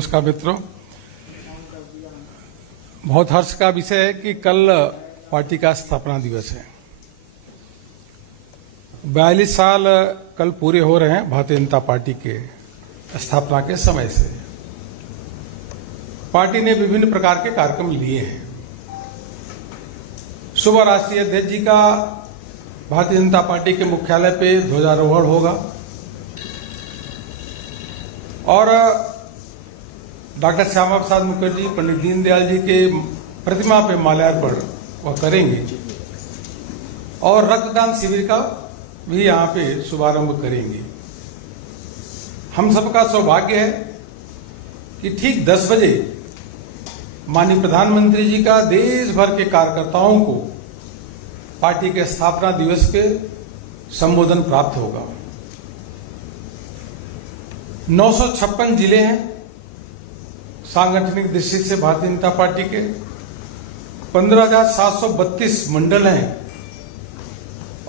नमस्कार मित्रों, बहुत हर्ष का विषय है कि कल पार्टी का स्थापना दिवस है। 42 साल कल पूरे हो रहे हैं भारतीय जनता पार्टी के स्थापना के समय से। पार्टी ने विभिन्न प्रकार के कार्यक्रम लिए हैं। सुबह राष्ट्रीय अध्यक्ष जी का भारतीय जनता पार्टी के मुख्यालय पे ध्वजारोहण होगा और डॉक्टर श्यामा प्रसाद मुखर्जी, पंडित दीनदयाल जी के प्रतिमा पे माल्यार्पण वह करेंगे और रक्तदान शिविर का भी यहाँ पे शुभारंभ करेंगे। हम सबका सौभाग्य है कि ठीक 10 बजे माननीय प्रधानमंत्री जी का देश भर के कार्यकर्ताओं को पार्टी के स्थापना दिवस के संबोधन प्राप्त होगा। 956 जिले हैं सांगठनिक दृष्टि से भारतीय जनता पार्टी के, 15,732 मंडल हैं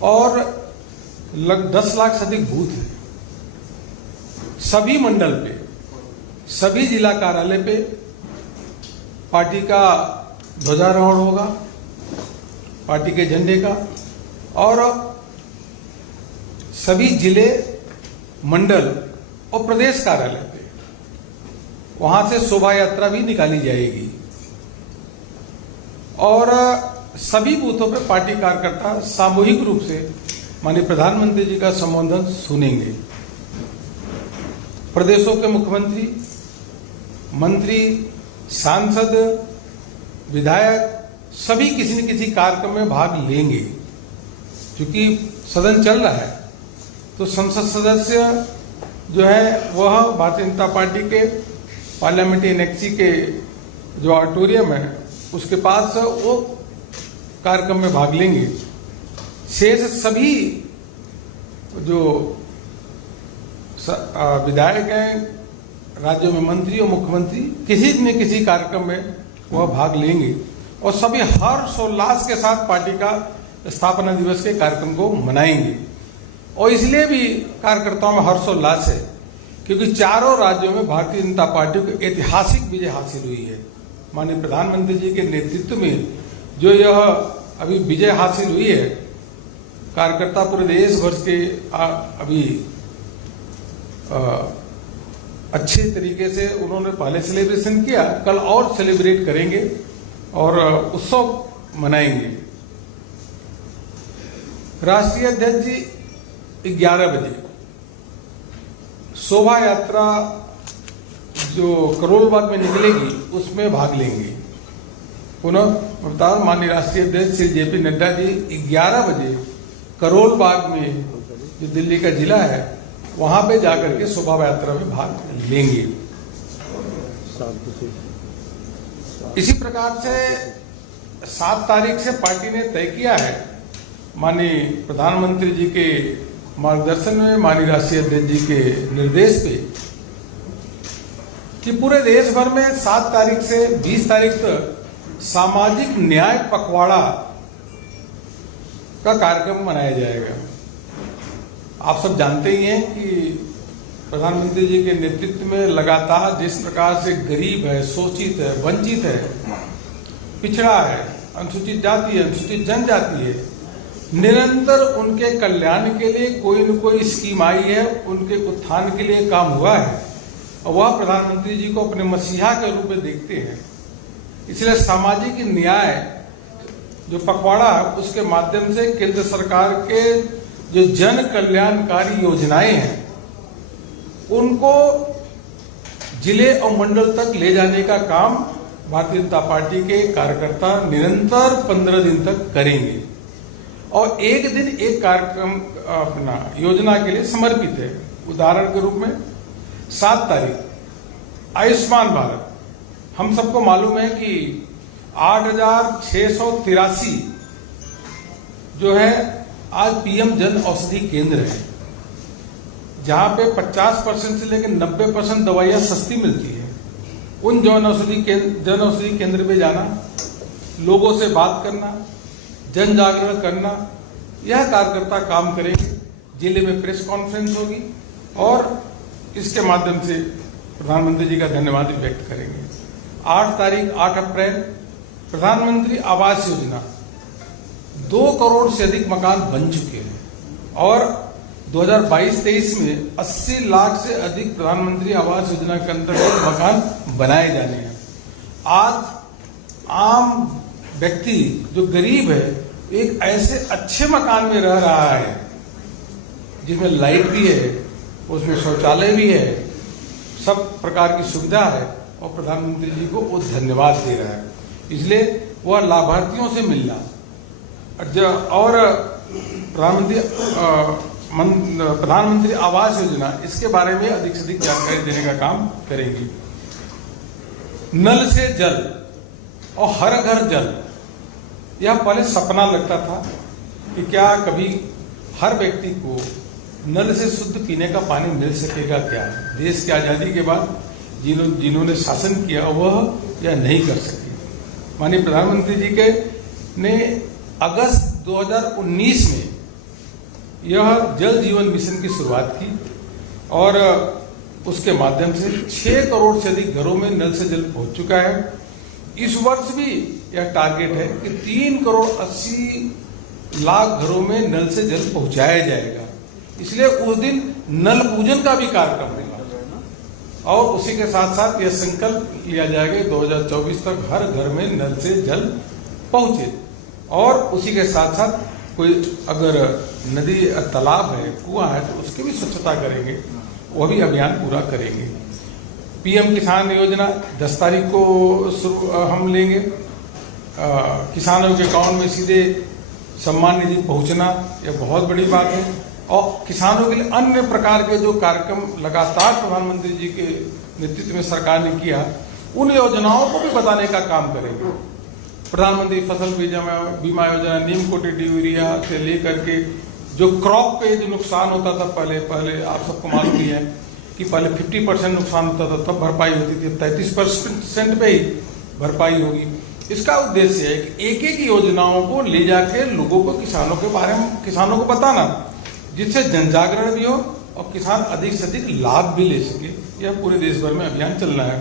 और लगभग 10 लाख से अधिक बूथ हैं। सभी मंडल पे, सभी जिला कार्यालय पे पार्टी का ध्वजारोहण होगा, पार्टी के झंडे का, और सभी जिले, मंडल और प्रदेश कार्यालय पे वहां से शोभा यात्रा भी निकाली जाएगी और सभी बूथों पे पार्टी कार्यकर्ता सामूहिक रूप से माननीय प्रधानमंत्री जी का संबोधन सुनेंगे। प्रदेशों के मुख्यमंत्री, मंत्री, सांसद, विधायक सभी किसी न किसी कार्यक्रम में भाग लेंगे। क्योंकि सदन चल रहा है तो संसद सदस्य जो है वह भारतीय जनता पार्टी के पार्लियामेंट्री एनेक्सी के जो ऑडिटोरियम है उसके पास वो कार्यक्रम में भाग लेंगे। शेष सभी जो विधायक हैं, राज्यों में मंत्री और मुख्यमंत्री किसी न किसी कार्यक्रम में वह भाग लेंगे और सभी हर्षोल्लास के साथ पार्टी का स्थापना दिवस के कार्यक्रम को मनाएंगे। और इसलिए भी कार्यकर्ताओं में हर्षोल्लास है क्योंकि चारों राज्यों में भारतीय जनता पार्टी को ऐतिहासिक विजय हासिल हुई है। माननीय प्रधानमंत्री जी के नेतृत्व में जो यह अभी विजय हासिल हुई है, कार्यकर्ता पूरे देश भर के अभी अच्छे तरीके से उन्होंने पहले सेलिब्रेशन किया, कल और सेलिब्रेट करेंगे और उत्सव मनाएंगे। राष्ट्रीय अध्यक्ष जी 11 बजे शोभा यात्रा जो करोल बाग में निकलेगी उसमें भाग लेंगे। पुनः बता दूं, माननीय राष्ट्रीय अध्यक्ष श्री जेपी नड्डा जी 11 बजे करोल बाग में जो दिल्ली का जिला है वहां पे जाकर के शोभा यात्रा में भाग लेंगे। इसी प्रकार से 7 तारीख से पार्टी ने तय किया है, माननीय प्रधानमंत्री जी के मार्गदर्शन में, माननीय राष्ट्रीय अध्यक्ष जी के निर्देश पे, कि पूरे देश भर में 7 तारीख से 20 तारीख तक सामाजिक न्याय पखवाड़ा का कार्यक्रम मनाया जाएगा। आप सब जानते ही हैं कि प्रधानमंत्री जी के नेतृत्व में लगातार जिस प्रकार से गरीब है, शोषित है, वंचित है, पिछड़ा है, अनुसूचित जाति है, अनुसूचित जनजाति है, निरंतर उनके कल्याण के लिए कोई न कोई स्कीम आई है, उनके उत्थान के लिए काम हुआ है और वह प्रधानमंत्री जी को अपने मसीहा के रूप में देखते हैं। इसलिए सामाजिक न्याय जो पखवाड़ा है उसके माध्यम से केंद्र सरकार के जो जन कल्याणकारी योजनाएं हैं उनको जिले और मंडल तक ले जाने का काम भारतीय जनता पार्टी के कार्यकर्ता निरंतर 15 दिन तक करेंगे और एक दिन एक कार्यक्रम अपना योजना के लिए समर्पित है। उदाहरण के रूप में 7 तारीख आयुष्मान भारत, हम सबको मालूम है कि 8,683 जो है आज पीएम जन औषधि केंद्र है, जहां पे 50% से लेकर 90% दवाइयां सस्ती मिलती है। उन जन औषधि केंद्र पे जाना, लोगों से बात करना, जन जागरण करना, यह कार्यकर्ता काम करेंगे। जिले में प्रेस कॉन्फ्रेंस होगी और इसके माध्यम से प्रधानमंत्री जी का धन्यवाद भी व्यक्त करेंगे। 8 अप्रैल प्रधानमंत्री आवास योजना 2 करोड़ से अधिक मकान बन चुके हैं और 2022-23 में 80 लाख से अधिक प्रधानमंत्री आवास योजना के अंतर्गत मकान बनाए जाने हैं। आज आम व्यक्ति जो गरीब है एक ऐसे अच्छे मकान में रह रहा है जिसमें लाइट भी है, उसमें शौचालय भी है, सब प्रकार की सुविधा है और प्रधानमंत्री जी को वो धन्यवाद दे रहा है। इसलिए वह लाभार्थियों से मिलना और प्रधानमंत्री आवास योजना इसके बारे में अधिक से अधिक जानकारी देने का काम करेंगी। नल से जल और हर घर जल, यह पहले सपना लगता था कि क्या कभी हर व्यक्ति को नल से शुद्ध पीने का पानी मिल सकेगा क्या। देश की आजादी के बाद जिन्होंने शासन किया वह यह नहीं कर सके। माननीय प्रधानमंत्री जी के ने अगस्त 2019 में यह जल जीवन मिशन की शुरुआत की और उसके माध्यम से 6 करोड़ से अधिक घरों में नल से जल पहुंच चुका है। इस वर्ष भी यह टारगेट है कि 3 करोड़ 80 लाख घरों में नल से जल पहुंचाया जाएगा। इसलिए उस दिन नल पूजन का भी कार्यक्रम होगा और उसी के साथ साथ यह संकल्प लिया जाएगा 2024 तक हर घर में नल से जल पहुंचे और उसी के साथ साथ कोई अगर नदी तालाब है, कुआं है तो उसकी भी स्वच्छता करेंगे, वह भी अभियान पूरा करेंगे। पीएम किसान योजना 10 तारीख को हम लेंगे। किसानों के अकाउंट में सीधे सम्मान निधि पहुंचना यह बहुत बड़ी बात है और किसानों के लिए अन्य प्रकार के जो कार्यक्रम लगातार प्रधानमंत्री जी के नेतृत्व में सरकार ने किया उन योजनाओं को भी बताने का काम करेंगे। प्रधानमंत्री फसल बीमा योजना, नीम कोटेड यूरिया से लेकर के जो क्रॉप पे जो नुकसान होता था पहले आप सबको मालूम ही है कि पहले 50% नुकसान होता था तब भरपाई होती थी, 33% पे ही भरपाई होगी। इसका उद्देश्य है कि एक एक योजनाओं को ले जाके लोगों को किसानों के बारे में किसानों को बताना, जिससे जनजागरण भी हो और किसान अधिक से अधिक लाभ भी ले सके। यह पूरे देश भर में अभियान चलना है।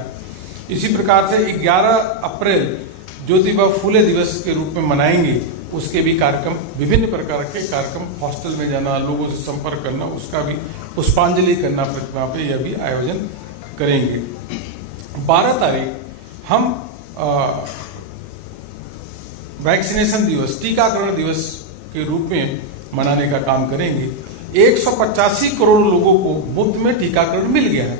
इसी प्रकार से 11 अप्रैल ज्योतिबा फूले दिवस के रूप में मनाएंगे। उसके भी कार्यक्रम, विभिन्न प्रकार के कार्यक्रम, हॉस्टल में जाना, लोगों से संपर्क करना, उसका भी पुष्पांजलि करना प्रतिमा पे, यह भी आयोजन करेंगे। 12 तारीख हम वैक्सीनेशन दिवस, टीकाकरण दिवस के रूप में मनाने का काम करेंगे। 185 करोड़ लोगों को मुफ्त में टीकाकरण मिल गया है।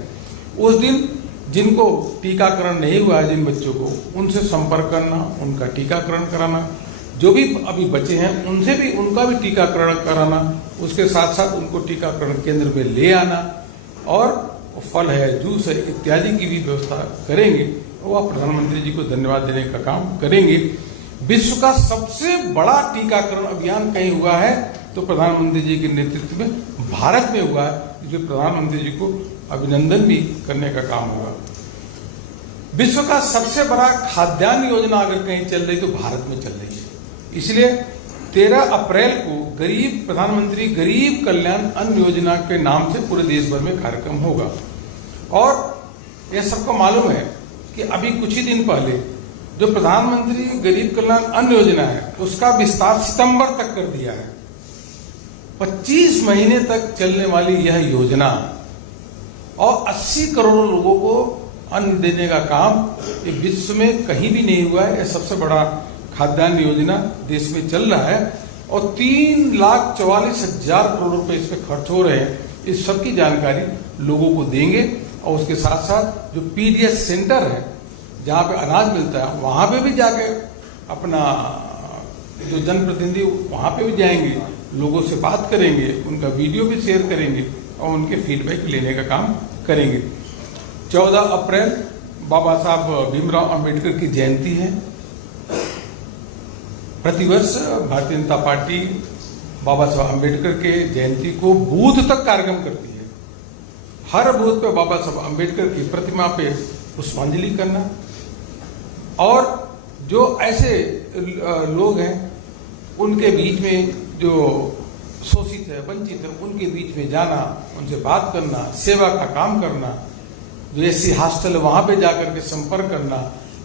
उस दिन जिनको टीकाकरण नहीं हुआ है, जिन बच्चों को, उनसे संपर्क करना, उनका टीकाकरण कराना, जो भी अभी बचे हैं उनसे भी उनका भी टीकाकरण कराना, उसके साथ साथ उनको टीकाकरण केंद्र में ले आना और फल है, जूस है इत्यादि की भी व्यवस्था करेंगे। वह प्रधानमंत्री जी को धन्यवाद देने का काम करेंगे। विश्व का सबसे बड़ा टीकाकरण अभियान कहीं हुआ है तो प्रधानमंत्री जी के नेतृत्व में भारत में हुआ है, इसलिए प्रधानमंत्री जी को अभिनंदन भी करने का काम होगा। विश्व का सबसे बड़ा खाद्यान्न योजना अगर कहीं चल रही तो भारत में चल रही है। इसलिए 13 अप्रैल को प्रधानमंत्री गरीब कल्याण अन्न योजना के नाम से पूरे देश भर में कार्यक्रम होगा। और यह सबको मालूम है कि अभी कुछ ही दिन पहले जो प्रधानमंत्री गरीब कल्याण अन्न योजना है उसका विस्तार सितंबर तक कर दिया है। 25 महीने तक चलने वाली यह योजना और 80 करोड़ लोगों को अन्न देने का काम ये विश्व में कहीं भी नहीं हुआ है। यह सबसे बड़ा खाद्यान्न योजना देश में चल रहा है और 3,44,000 करोड़ रुपए इस पर खर्च हो रहे हैं। इस सब की जानकारी लोगों को देंगे और उसके साथ साथ जो पीडीएस सेंटर है जहाँ पे अनाज मिलता है वहाँ पे भी जाके अपना जो जनप्रतिनिधि वहाँ पे भी जाएंगे, लोगों से बात करेंगे, उनका वीडियो भी शेयर करेंगे और उनके फीडबैक लेने का काम करेंगे। 14 अप्रैल बाबा साहब भीमराव अंबेडकर की जयंती है। प्रतिवर्ष भारतीय जनता पार्टी बाबा साहब अंबेडकर के जयंती को बूथ तक कार्यक्रम करती है। हर बूथ पे बाबा साहब अंबेडकर की प्रतिमा पे पुष्पांजलि करना और जो ऐसे लोग हैं उनके बीच में जो शोषित है, वंचित है, उनके बीच में जाना, उनसे बात करना, सेवा का काम करना, जो SC हॉस्टल है वहाँ पे जाकर के संपर्क करना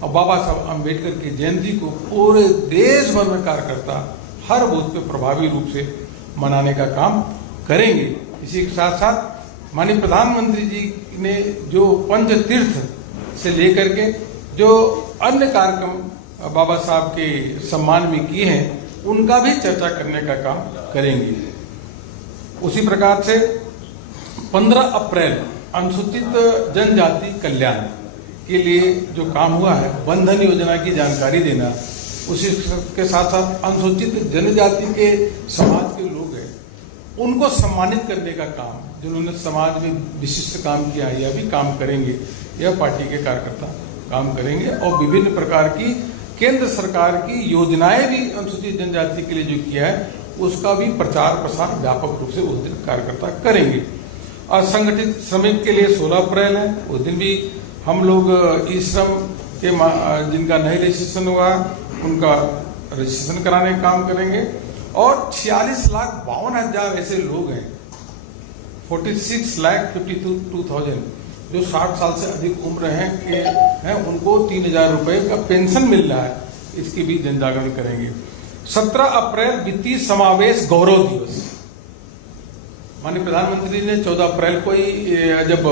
और बाबा साहब अम्बेडकर की जयंती को पूरे देश भर में कार्यकर्ता हर बूथ पे प्रभावी रूप से मनाने का काम करेंगे। इसी के साथ साथ माननीय प्रधानमंत्री जी ने जो पंच तीर्थ से लेकर के जो अन्य कार्यक्रम बाबा साहब के सम्मान में किए हैं उनका भी चर्चा करने का काम करेंगे। उसी प्रकार से 15 अप्रैल अनुसूचित जनजाति कल्याण के लिए जो काम हुआ है, बंधन योजना की जानकारी देना, उसी के साथ साथ अनुसूचित जनजाति के समाज के लोग हैं उनको सम्मानित करने का काम, जिन्होंने समाज में विशिष्ट काम किया, यह भी काम करेंगे। यह पार्टी के कार्यकर्ता काम करेंगे और विभिन्न प्रकार की केंद्र सरकार की योजनाएं भी अनुसूचित जनजाति के लिए जो किया है उसका भी प्रचार प्रसार व्यापक रूप से उस दिन कार्यकर्ता करेंगे। और संगठित श्रमिक के लिए 16 अप्रैल है, उस दिन भी हम लोग ई श्रम के जिनका नई रजिस्ट्रेशन हुआ उनका रजिस्ट्रेशन कराने का काम करेंगे। और 46,52,000 ऐसे लोग हैं, 46,52,000 जो 60 साल से अधिक उम्र हैं उनको 3,000 रुपए का पेंशन मिल रहा है, इसकी भी जन जागरण करेंगे। 17 अप्रैल वित्तीय समावेश गौरव दिवस, माननीय प्रधानमंत्री ने 14 अप्रैल को ही जब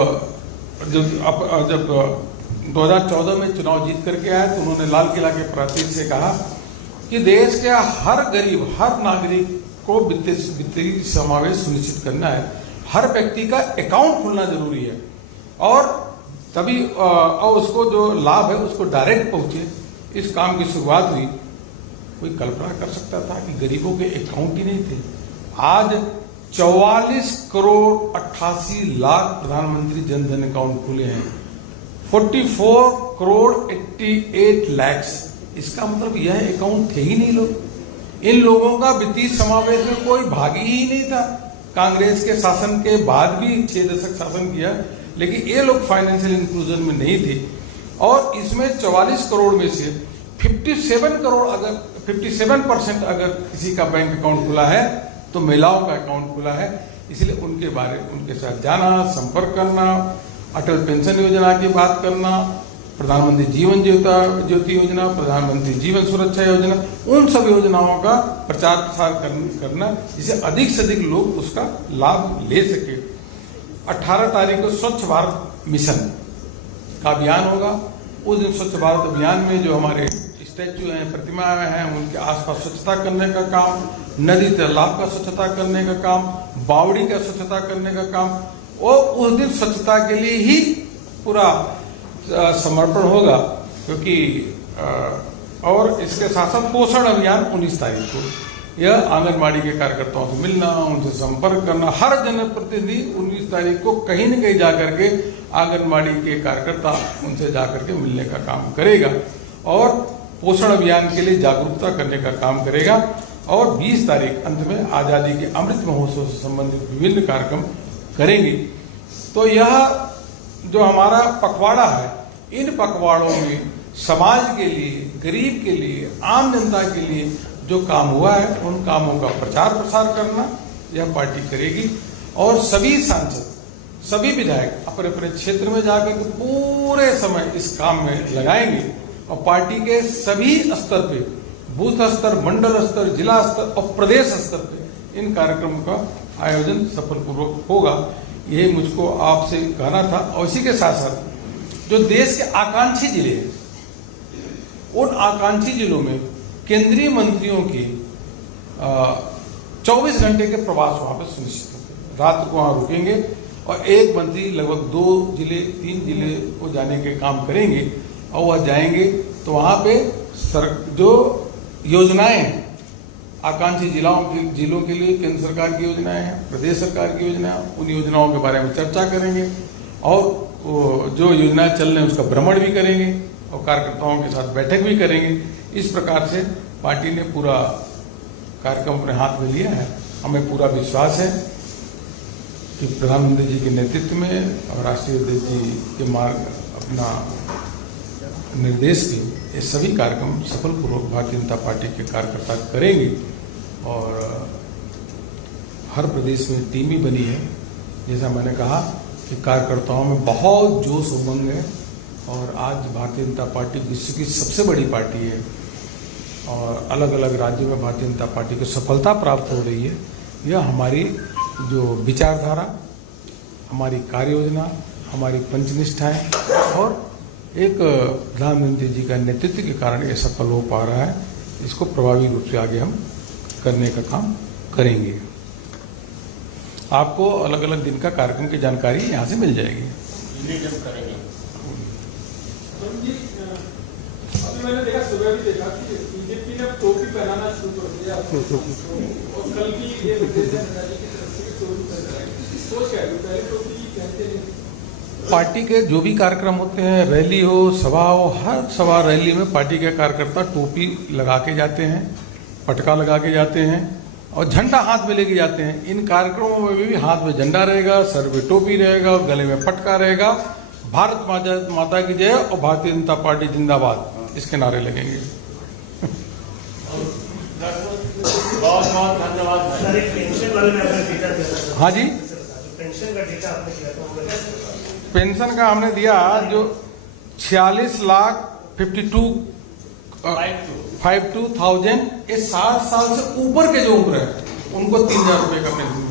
2014 में चुनाव जीत करके आए तो उन्होंने लाल किला के प्राचीर से कहा कि देश के हर गरीब, हर नागरिक को वित्तीय समावेश सुनिश्चित करना है, हर व्यक्ति का अकाउंट खुलना जरूरी है और तभी और उसको जो लाभ है उसको डायरेक्ट पहुंचे। इस काम की शुरुआत हुई। कोई कल्पना कर सकता था कि गरीबों के अकाउंट ही नहीं थे। आज 44 करोड़ 88 लाख प्रधानमंत्री जन धन अकाउंट खुले हैं, 44 करोड़ 88 लाख। इसका मतलब यह अकाउंट थे ही नहीं लोग। इन लोगों का वित्तीय समावेश में कोई भागी ही नहीं था। कांग्रेस के शासन के बाद भी 6 दशक शासन किया, लेकिन ये लोग फाइनेंशियल इंक्लूजन में नहीं थे। और इसमें 44 करोड़ में से 57% अगर किसी का बैंक अकाउंट खुला है तो महिलाओं का अकाउंट खुला है। इसलिए उनके साथ जाना, संपर्क करना, अटल पेंशन योजना की बात करना, प्रधानमंत्री जीवन ज्योति योजना, प्रधानमंत्री जीवन सुरक्षा योजना, उन सब योजनाओं का प्रचार प्रसार करना जिससे अधिक से अधिक लोग उसका लाभ ले सके। 18 तारीख को स्वच्छ भारत मिशन का अभियान होगा। उस दिन स्वच्छ भारत अभियान में जो हमारे स्टैचू हैं, प्रतिमाएं हैं, उनके आसपास स्वच्छता करने का काम, नदी तालाब का स्वच्छता करने का काम, बावड़ी का स्वच्छता करने का काम, और उस दिन स्वच्छता के लिए ही पूरा समर्पण होगा। क्योंकि और इसके साथ साथ पोषण अभियान 19 तारीख को, यह आंगनबाड़ी के कार्यकर्ताओं से मिलना, उनसे संपर्क करना। हर जनप्रतिनिधि 19 तारीख को कहीं न कहीं जाकर के आंगनबाड़ी के कार्यकर्ता उनसे जाकर के मिलने का काम करेगा और पोषण अभियान के लिए जागरूकता करने का काम करेगा। और 20 तारीख अंत में आजादी के अमृत महोत्सव से संबंधित विभिन्न कार्यक्रम करेंगे। तो यह जो हमारा पखवाड़ा है, इन पखवाड़ों में समाज के लिए, गरीब के लिए, आम जनता के लिए जो काम हुआ है उन कामों का प्रचार प्रसार करना यह पार्टी करेगी। और सभी सांसद, सभी विधायक अपने अपने क्षेत्र में जाकर के पूरे समय इस काम में लगाएंगे और पार्टी के सभी स्तर पे, बूथ स्तर, मंडल स्तर, जिला स्तर और प्रदेश स्तर पे इन कार्यक्रमों का आयोजन सफलपूर्वक होगा। यही मुझको आपसे कहना था। और इसी के साथ साथ जो देश के आकांक्षी जिले हैं, उन आकांक्षी जिलों में केंद्रीय मंत्रियों की 24 घंटे के प्रवास वहां पर सुनिश्चित होंगे। रात को वहां रुकेंगे और एक मंत्री लगभग 2 जिले 3 जिले को जाने के काम करेंगे और वह जाएंगे तो वहां पे जो योजनाएं हैं आकांक्षी जिलों के लिए, केंद्र सरकार की योजनाएं हैं, प्रदेश सरकार की योजनाएं, उन योजनाओं के बारे में चर्चा करेंगे और जो योजनाएं चल रही हैं उसका भ्रमण भी करेंगे और कार्यकर्ताओं के साथ बैठक भी करेंगे। इस प्रकार से पार्टी ने पूरा कार्यक्रम अपने हाथ में लिया है। हमें पूरा विश्वास है कि प्रधानमंत्री जी के नेतृत्व में और राष्ट्रीय अध्यक्ष जी के मार्ग अपना निर्देश के ये सभी कार्यक्रम सफलपूर्वक भारतीय जनता पार्टी के कार्यकर्ता करेंगे। और हर प्रदेश में टीम ही बनी है। जैसा मैंने कहा कि कि कार्यकर्ताओं में बहुत जोश उमंग है और आज भारतीय जनता पार्टी विश्व की सबसे बड़ी पार्टी है और अलग अलग राज्यों में भारतीय जनता पार्टी को सफलता प्राप्त हो रही है। यह हमारी जो विचारधारा, हमारी कार्य योजना, हमारी पंचनिष्ठाएं और एक प्रधानमंत्री जी का नेतृत्व के कारण ये सफल हो पा रहा है। इसको प्रभावी रूप से आगे हम करने का काम करेंगे। आपको अलग अलग दिन का कार्यक्रम की जानकारी यहाँ से मिल जाएगी। अभी मैंने देखा, सुबह भी देखा कि बीजेपी ने टोपी पहनाना शुरू कर दिया और कल भी ये नड्डा की तरफ से टोपी पहन रहा है। सोच क्या है, पहले टोपी पहनते नहीं। पार्टी के जो भी कार्यक्रम होते हैं, रैली हो, सभा हो, हर सभा रैली में पार्टी के कार्यकर्ता टोपी लगा के जाते हैं, पटका लगा के जाते हैं और झंडा हाथ में लेके जाते हैं। इन कार्यक्रमों में भी हाथ में झंडा रहेगा, सर पे टोपी रहेगा, गले में पटका रहेगा। भारत माता की जय और भारतीय जनता पार्टी जिंदाबाद, इसके नारे लगेंगे। बहुत बहुत धन्यवाद। हाँ जी, पेंशन का डेटा आपने किया था, पेंशन का हमने दिया जो 46,52,000, ये 60 साल से ऊपर के जो उम्र है उनको 3,000 रुपए का पेंशन